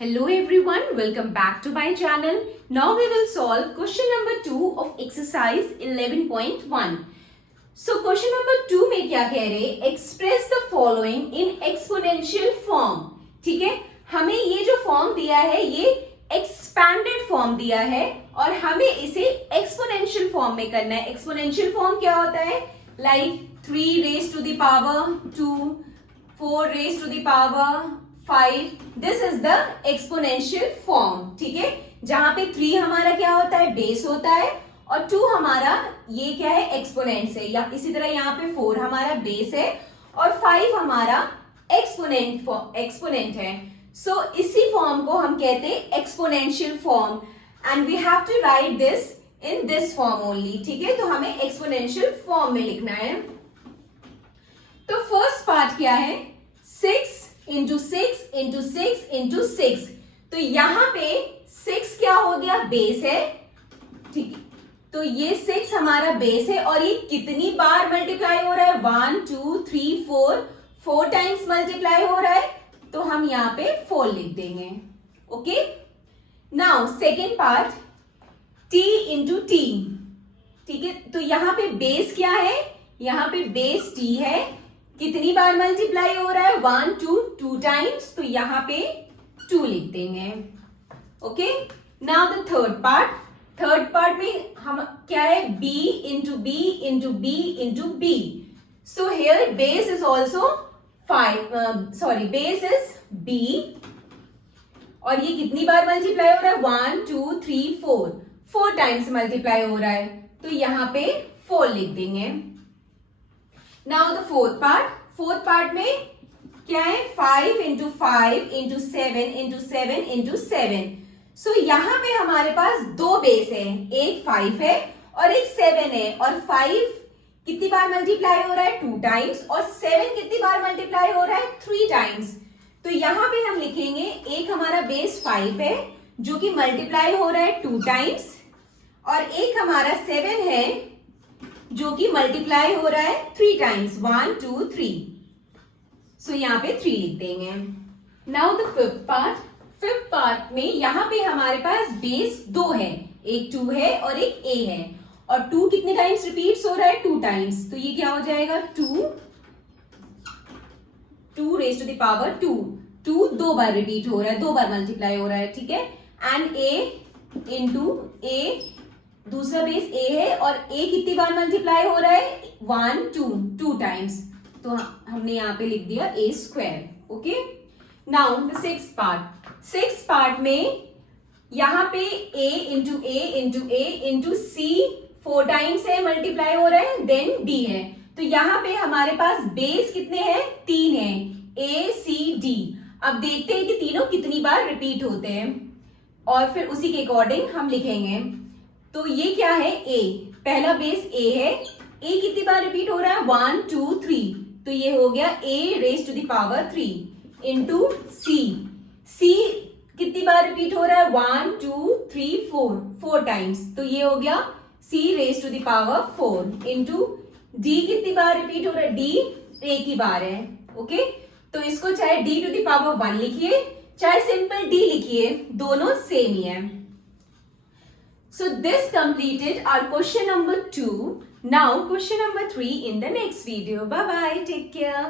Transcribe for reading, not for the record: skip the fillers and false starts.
Hello everyone, welcome back to my channel. Now we will solve question number 2 of exercise 11.1. So question number 2 में क्या कह रहे हैं? Express the following in exponential form. ठीक है, हमें ये जो फॉर्म दिया है ये expanded फॉर्म दिया है और हमें इसे exponential फॉर्म में करना है. Exponential फॉर्म क्या होता है? Like 3 raised to the power 2, 4 raised to the power 5. This is the exponential form. ठीक है, जहां पे 3 हमारा क्या होता है? बेस होता है और 2 हमारा ये क्या है? एक्सपोनेंट है. या इसी तरह यहाँ पे 4 हमारा बेस है और 5 हमारा एक्सपोनेंट है. सो इसी फॉर्म को हम कहते हैं exponential form and we have to write this in this form only. ठीक है, तो हमें एक्सपोनेंशियल फॉर्म में लिखना है. तो फर्स्ट पार्ट क्या है? 6 इंटू 6 इंटू 6 इंटू 6. तो यहां पे 6 क्या हो गया? बेस है. ठीक है, तो ये 6 हमारा बेस है और ये कितनी बार मल्टीप्लाई हो रहा है? 1 2 3 4 टाइम्स मल्टीप्लाई हो रहा है. तो हम यहां पे 4 लिख देंगे. Okay, now second part t into T. ठीक है, तो यहां पे बेस क्या है? यहां पे बेस t है. कितनी बार मल्टीप्लाई हो रहा है? 1 2 टाइम्स. तो यहां पे 2 लिख देंगे. Okay, now the third part में हम क्या है? b इंटू B into B into B. So here base is also 5. Base is b और ये कितनी बार मल्टीप्लाई हो रहा है? 1 2 3 4 टाइम्स मल्टीप्लाई हो रहा है. तो यहां पे 4 लिख देंगे. नाउ द फोर्थ पार्ट में क्या है? 5 इंटू 5 इंटू 7 इंटू 7 इंटू 7. सो यहां पे हमारे पास 2 बेस है, एक 5 है और एक 7 है. और 5 कितनी बार मल्टीप्लाई हो रहा है? 2 टाइम्स. और 7 कितनी बार मल्टीप्लाई हो रहा है? 3 टाइम्स. तो यहां पे हम लिखेंगे एक हमारा बेस 5 है जो कि मल्टीप्लाई हो रहा है 2 टाइम्स और एक हमारा 7 है जो कि मल्टीप्लाई हो रहा है 3 टाइम्स. 1 2 3. सो यहां पे 3 लिख देंगे. नाउ द फिफ्थ पार्ट में यहां पे हमारे पास बेस 2 है, एक 2 है और एक a है. और 2 कितने टाइम्स रिपीट्स हो रहा है? 2 टाइम्स. तो ये क्या हो जाएगा? 2 रेज टू द पावर 2 2 बार रिपीट हो रहा है, 2 बार मल्टीप्लाई हो रहा है. ठीक है, एंड a इंटू a, दूसरा बेस a है और a कितनी बार मल्टीप्लाई हो रहा है? 1 2 टाइम्स. तो हमने यहां पे लिख दिया a square. Okay, now the six part में यहां पे a इंटू c 4 टाइम्स है, मल्टीप्लाई हो रहा है. देन d है. तो यहां पे हमारे पास बेस कितने हैं? 3 है, a c d. अब देखते हैं कि तीनों कितनी बार रिपीट होते हैं और फिर उसी के अकॉर्डिंग हम लिखेंगे. तो ये क्या है? a. पहला बेस a है. a कितनी बार रिपीट हो रहा है? 1 2 3. तो ये हो गया a raise to the power 3 into c कितनी बार रिपीट हो रहा है? 1 2 3 4 टाइम्स. तो ये हो गया c raise to the power 4 into d कितनी बार रिपीट हो रहा है? d एक ही बार है. ओके, तो इसको चाहे d टू द पावर 1 लिखिए चाहे सिंपल d लिखिए, दोनों सेम ही है. So this completed our question number 2. Now question number 3 in the next video. Bye bye. Take care.